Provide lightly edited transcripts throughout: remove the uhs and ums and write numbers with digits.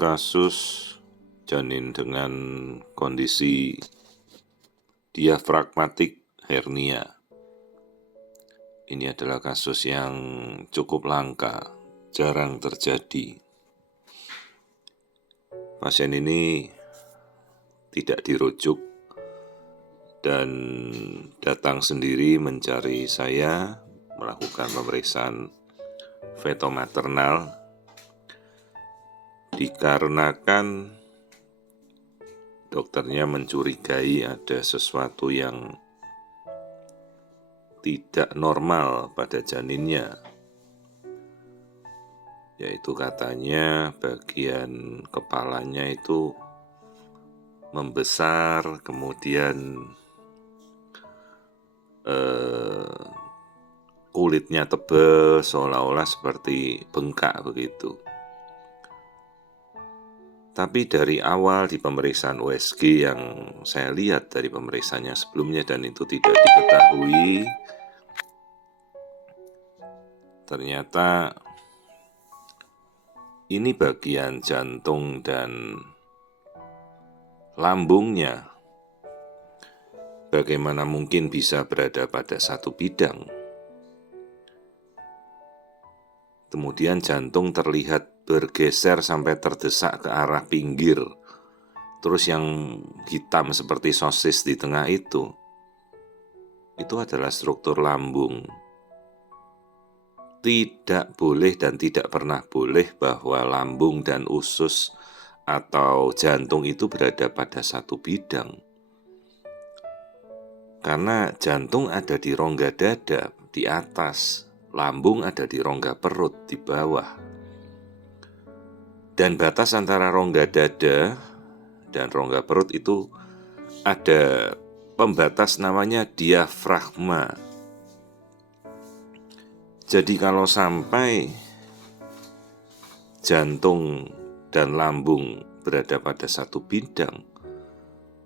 kasus janin dengan kondisi diafragmatik hernia. Ini adalah kasus yang cukup langka, jarang terjadi. Pasien ini tidak dirujuk dan datang sendiri mencari saya, melakukan pemeriksaan fetomaternal dikarenakan dokternya mencurigai ada sesuatu yang tidak normal pada janinnya, yaitu katanya bagian kepalanya itu membesar, kemudian kulitnya tebal, seolah-olah seperti bengkak begitu. Tapi dari awal di pemeriksaan USG yang saya lihat dari pemeriksaannya sebelumnya dan itu tidak diketahui, ternyata ini bagian jantung dan lambungnya. Bagaimana mungkin bisa berada pada satu bidang? Kemudian jantung terlihat bergeser sampai terdesak ke arah pinggir. Terus yang hitam seperti sosis di tengah itu adalah struktur lambung. Tidak boleh dan tidak pernah boleh bahwa lambung dan usus atau jantung itu berada pada satu bidang. Karena jantung ada di rongga dada di atas, lambung ada di rongga perut di bawah. Dan batas antara rongga dada dan rongga perut itu ada pembatas namanya diafragma. Jadi kalau sampai jantung dan lambung berada pada satu bidang,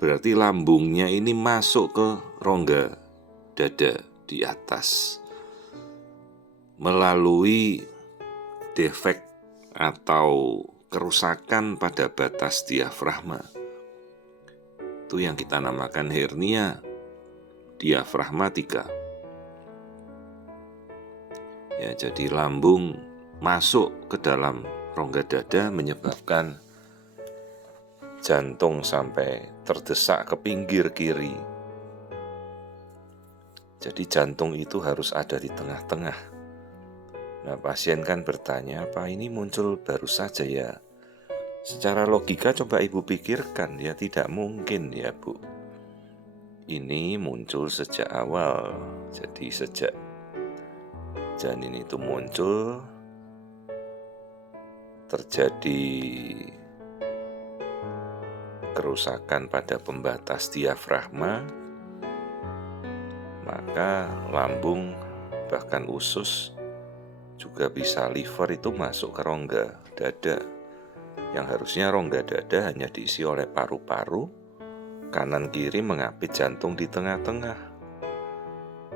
berarti lambungnya ini masuk ke rongga dada di atas melalui defek atau kerusakan pada batas diafragma. Itu yang kita namakan hernia diafragmatika. Ya, jadi lambung masuk ke dalam rongga dada menyebabkan jantung sampai terdesak ke pinggir kiri. Jadi jantung itu harus ada di tengah-tengah. Nah, pasien kan bertanya, apa ini muncul baru saja ya? Secara logika coba ibu pikirkan, ya tidak mungkin ya bu. Ini muncul sejak awal, jadi sejak janin itu muncul, terjadi kerusakan pada pembatas diafragma, maka lambung bahkan usus juga bisa liver itu masuk ke rongga dada. Yang harusnya rongga dada hanya diisi oleh paru-paru, kanan kiri mengapit jantung di tengah-tengah.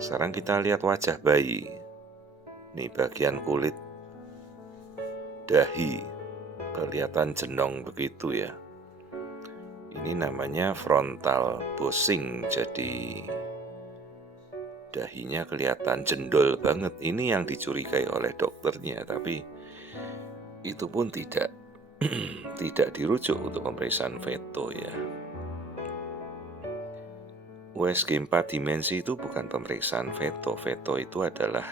Sekarang kita lihat wajah bayi. Nih bagian kulit dahi kelihatan jenong begitu ya. Ini namanya frontal bossing, jadi dahinya kelihatan jendol banget. Ini yang dicurigai oleh dokternya, tapi itu pun tidak dirujuk untuk pemeriksaan feto ya. USG 4 dimensi itu bukan pemeriksaan feto. Feto itu adalah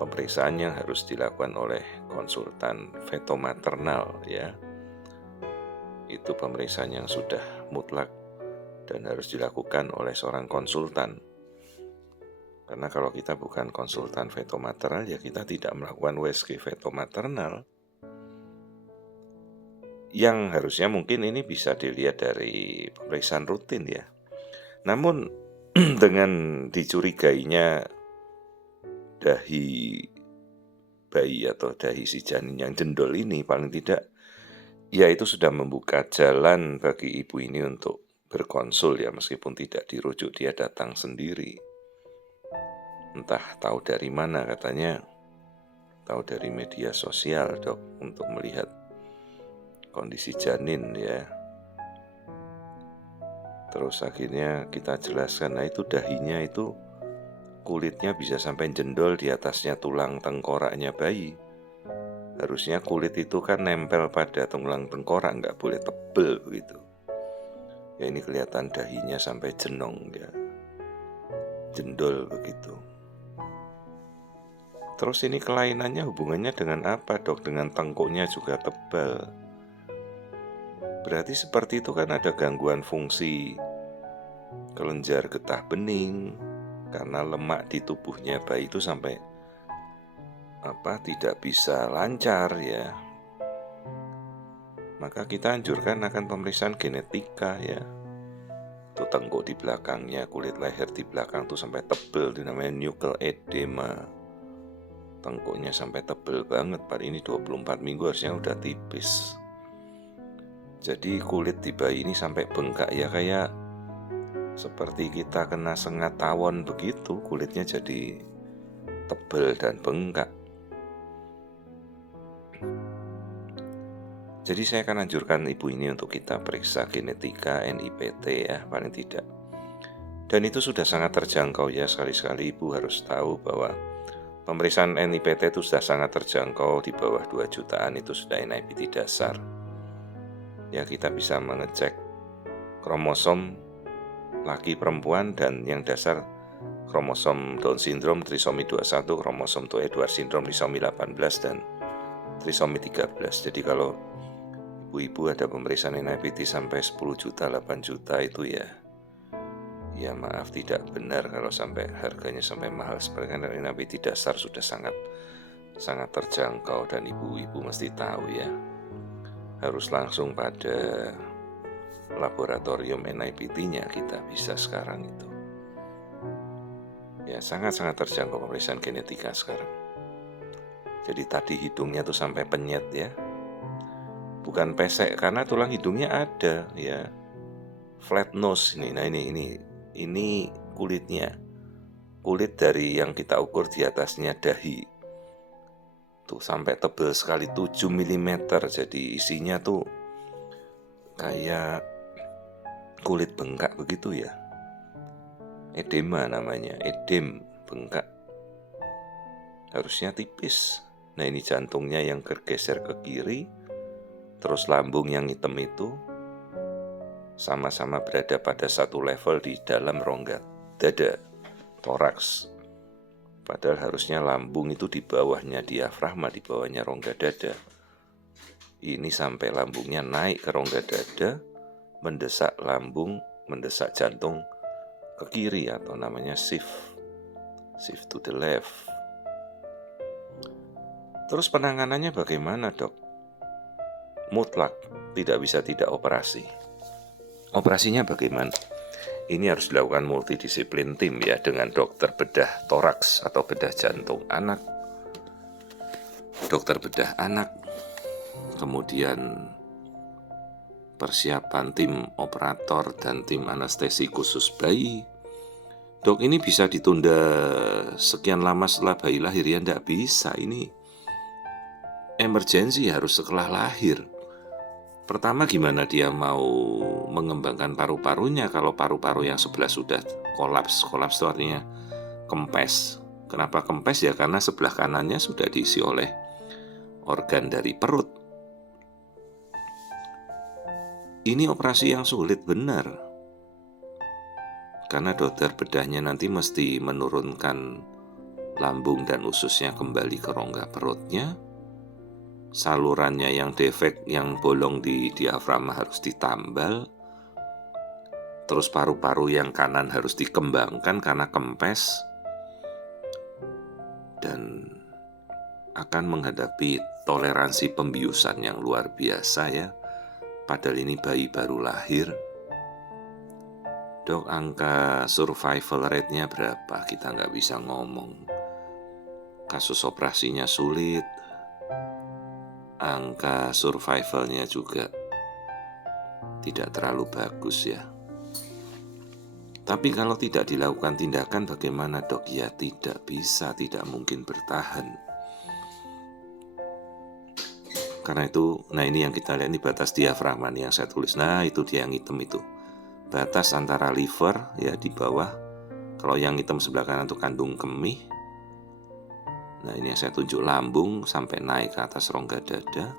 pemeriksaan yang harus dilakukan oleh konsultan fetomaternal ya. Itu pemeriksaan yang sudah mutlak dan harus dilakukan oleh seorang konsultan. Karena kalau kita bukan konsultan fetomaternal ya kita tidak melakukan USG fetomaternal. Yang harusnya mungkin ini bisa dilihat dari pemeriksaan rutin ya. Namun dengan dicurigainya dahi bayi atau dahi si janin yang jendol ini, paling tidak ya itu sudah membuka jalan bagi ibu ini untuk berkonsul ya, meskipun tidak dirujuk, dia datang sendiri. Entah tahu dari mana, katanya tahu dari media sosial dok, untuk melihat kondisi janin ya. Terus akhirnya kita jelaskan, nah itu dahinya itu kulitnya bisa sampai jendol, di atasnya tulang tengkoraknya bayi. Harusnya kulit itu kan nempel pada tulang tengkorak, nggak boleh tebel begitu. Ya ini kelihatan dahinya sampai jenong ya, jendol begitu. Terus ini kelainannya hubungannya dengan apa dok? Dengan tengkuknya juga tebal. Berarti seperti itu kan ada gangguan fungsi kelenjar getah bening, karena lemak di tubuhnya bayi itu sampai tidak bisa lancar ya. Maka kita anjurkan akan pemeriksaan genetika ya. Tuh tengkuk di belakangnya, kulit leher di belakang tuh sampai tebel, itu namanya nuchal edema. Tengkuknya sampai tebel banget, Pak. Ini 24 minggu harusnya udah tipis. Jadi kulit di bayi ini sampai bengkak ya, kayak seperti kita kena sengat tawon begitu, kulitnya jadi tebel dan bengkak. Jadi saya akan anjurkan ibu ini untuk kita periksa genetika NIPT ya, paling tidak. Dan itu sudah sangat terjangkau ya, sekali-sekali ibu harus tahu bahwa pemeriksaan NIPT itu sudah sangat terjangkau, di bawah 2 jutaan itu sudah NIPT dasar. Ya kita bisa mengecek kromosom laki perempuan, dan yang dasar kromosom Down syndrome trisomi 21, kromosom Edwards syndrome trisomi 18 dan trisomi 13. Jadi kalau ibu-ibu ada pemeriksaan NIPT sampai 10 juta, 8 juta itu ya maaf, tidak benar kalau sampai harganya sampai mahal. Sebenarnya NIPT dasar sudah sangat terjangkau, dan ibu-ibu mesti tahu ya, harus langsung pada laboratorium NIPT-nya kita bisa sekarang itu. Ya sangat-sangat terjangkau pemeriksaan genetika sekarang. Jadi tadi hidungnya tuh sampai penyet ya. Bukan pesek, karena tulang hidungnya ada ya. Flat nose ini. Nah ini kulitnya. Kulit dari yang kita ukur di atasnya dahi. Tuh sampai tebal sekali, 7 mm. Jadi isinya tuh kayak kulit bengkak begitu ya. Edema namanya, edem, bengkak. Harusnya tipis. Nah ini jantungnya yang bergeser ke kiri, terus lambung yang hitam itu sama-sama berada pada satu level di dalam rongga dada, toraks. Padahal harusnya lambung itu di bawahnya diafragma, di bawahnya rongga dada. Ini sampai lambungnya naik ke rongga dada, mendesak lambung, mendesak jantung ke kiri, atau namanya shift to the left. Terus penanganannya bagaimana dok? Mutlak, tidak bisa tidak operasi. Operasinya bagaimana? Ini harus dilakukan multidisiplin tim ya, dengan dokter bedah toraks atau bedah jantung anak, dokter bedah anak, kemudian persiapan tim operator dan tim anestesi khusus bayi. Dok, ini bisa ditunda sekian lama setelah bayi lahir ya? Tidak bisa, ini emergensi, harus setelah lahir. Pertama gimana dia mau mengembangkan paru-parunya kalau paru-paru yang sebelah sudah kolaps itu artinya kempes. Kenapa kempes ya? Karena sebelah kanannya sudah diisi oleh organ dari perut. Ini operasi yang sulit benar, karena dokter bedahnya nanti mesti menurunkan lambung dan ususnya kembali ke rongga perutnya. Salurannya yang defek, yang bolong di diafragma harus ditambal. Terus paru-paru yang kanan harus dikembangkan karena kempes. Dan akan menghadapi toleransi pembiusan yang luar biasa ya. Padahal ini bayi baru lahir. Dok, angka survival rate-nya berapa? Kita nggak bisa ngomong. Kasus operasinya sulit. Angka survivalnya juga tidak terlalu bagus ya. Tapi kalau tidak dilakukan tindakan bagaimana dok? Ya tidak bisa, tidak mungkin bertahan. Karena itu, nah ini yang kita lihat, ini batas diafragma nih yang saya tulis. Nah itu dia yang hitam itu, batas antara liver ya di bawah. Kalau yang hitam sebelah kanan itu kandung kemih. Nah ini yang saya tunjuk, lambung sampai naik ke atas rongga dada.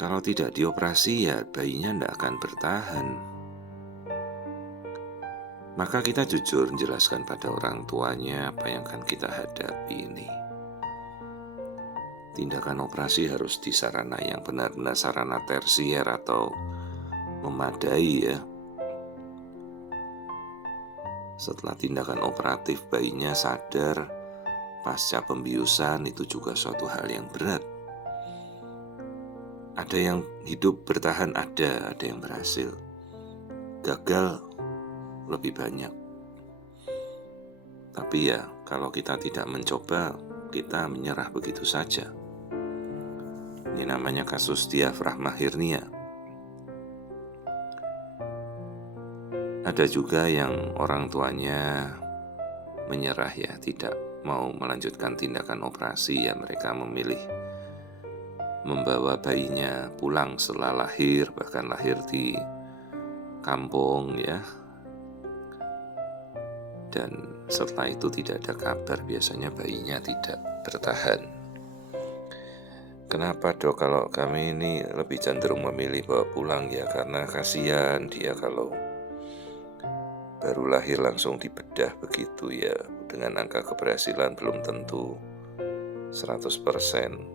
Kalau tidak dioperasi ya bayinya tidak akan bertahan. Maka kita jujur menjelaskan pada orang tuanya apa yang akan kita hadapi ini. Tindakan operasi harus di sarana yang benar-benar sarana tersier atau memadai ya. Setelah tindakan operatif bayinya sadar, pasca pembiusan itu juga suatu hal yang berat. Ada yang hidup bertahan, ada yang berhasil. Gagal lebih banyak. Tapi ya kalau kita tidak mencoba, kita menyerah begitu saja. Ini namanya kasus diafragma hernia. Ada juga yang orang tuanya menyerah ya, tidak mau melanjutkan tindakan operasi ya, mereka memilih membawa bayinya pulang setelah lahir, bahkan lahir di kampung ya. Dan setelah itu tidak ada kabar, biasanya bayinya tidak bertahan. Kenapa dok kalau kami ini lebih cenderung memilih bawa pulang ya, karena kasihan dia kalau baru lahir langsung dibedah begitu ya, dengan angka keberhasilan belum tentu 100%.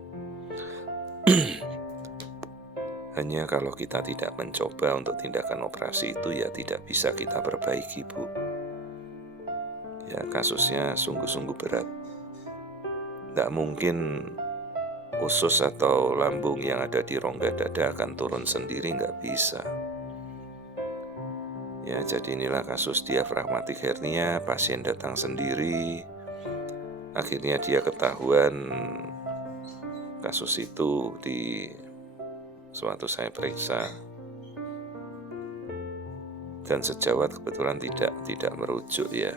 Hanya kalau kita tidak mencoba untuk tindakan operasi itu ya tidak bisa kita perbaiki Bu. Ya kasusnya sungguh-sungguh berat. Tidak mungkin usus atau lambung yang ada di rongga dada akan turun sendiri, nggak bisa. Ya, jadi inilah kasus diafragmatik hernia, pasien datang sendiri. Akhirnya dia ketahuan kasus itu di suatu saya periksa. Dan sejawat kebetulan tidak merujuk ya.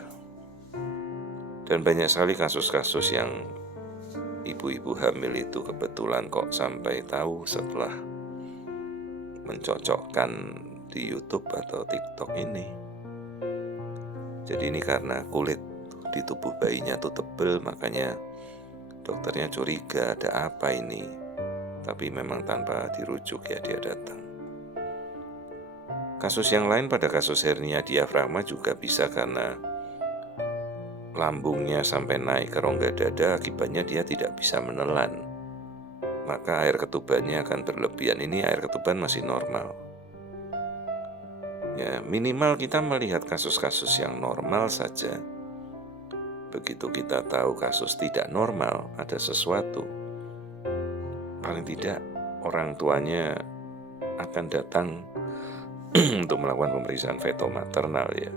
Dan banyak sekali kasus-kasus yang ibu-ibu hamil itu kebetulan kok sampai tahu setelah mencocokkan di YouTube atau TikTok ini. Jadi ini karena kulit di tubuh bayinya tuh tebel, makanya dokternya curiga ada apa ini. Tapi memang tanpa dirujuk ya dia datang. Kasus yang lain pada kasus hernia diafragma juga bisa karena lambungnya sampai naik ke rongga dada, akibatnya dia tidak bisa menelan. Maka air ketubannya akan berlebihan. Ini air ketuban masih normal. Ya, minimal kita melihat kasus-kasus yang normal saja. Begitu kita tahu kasus tidak normal, ada sesuatu, paling tidak orang tuanya akan datang untuk melakukan pemeriksaan fetomaternal ya.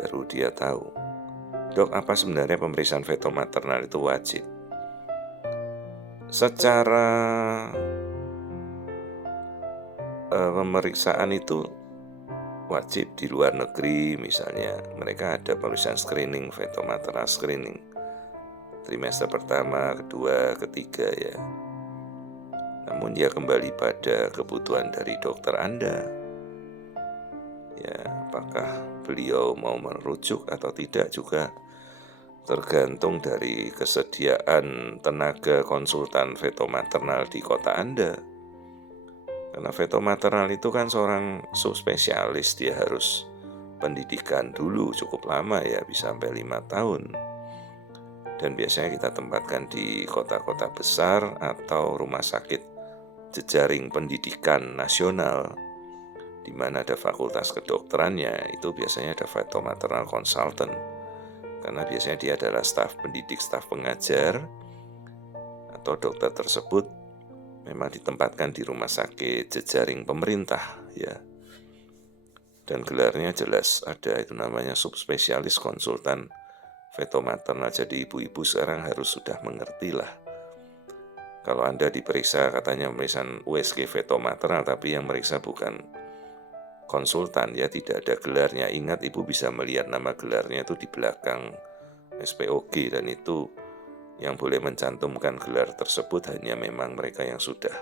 Baru dia tahu, dok apa sebenarnya pemeriksaan fetomaternal itu wajib? Secara pemeriksaan itu wajib di luar negeri, misalnya mereka ada pemeriksaan screening, fetomaternal screening, trimester pertama, kedua, ketiga ya. Namun dia kembali pada kebutuhan dari dokter Anda. Ya, apakah beliau mau merujuk atau tidak juga tergantung dari kesediaan tenaga konsultan fetomaternal di kota Anda. Karena fetomaternal itu kan seorang subspesialis, dia harus pendidikan dulu cukup lama ya, bisa sampai 5 tahun. Dan biasanya kita tempatkan di kota-kota besar atau rumah sakit jejaring pendidikan nasional, di mana ada fakultas kedokterannya, itu biasanya ada fetomaternal consultant. Karena biasanya dia adalah staf pendidik, staf pengajar, atau dokter tersebut memang ditempatkan di rumah sakit jejaring pemerintah ya. Dan gelarnya jelas ada, itu namanya subspesialis konsultan fetomaternal. Jadi ibu-ibu sekarang harus sudah mengerti lah. Kalau Anda diperiksa katanya pemeriksaan USG fetomaternal, tapi yang meriksa bukan konsultan ya, tidak ada gelarnya. Ingat, ibu bisa melihat nama gelarnya itu di belakang SPOG, dan itu Yang boleh mencantumkan gelar tersebut hanya memang mereka yang sudah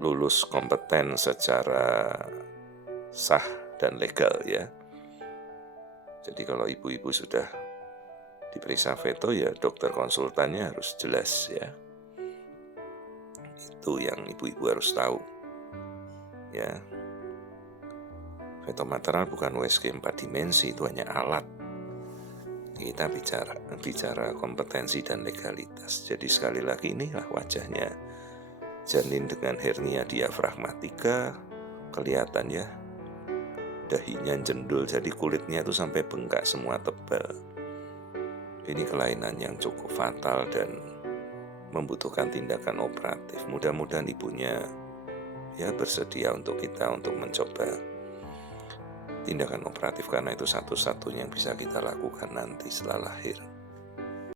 lulus kompeten secara sah dan legal ya. Jadi kalau ibu-ibu sudah diperiksa veto ya dokter konsultannya harus jelas ya. Itu yang ibu-ibu harus tahu ya. Veto maternal bukan USG 4 dimensi, itu hanya alat. Kita bicara kompetensi dan legalitas. Jadi sekali lagi inilah wajahnya janin dengan hernia diafragmatika, kelihatan ya, dahinya jendul, jadi kulitnya itu sampai bengkak semua, tebal. Ini kelainan yang cukup fatal dan membutuhkan tindakan operatif. Mudah-mudahan ibunya ya bersedia untuk mencoba tindakan operatif, karena itu satu-satunya yang bisa kita lakukan nanti setelah lahir.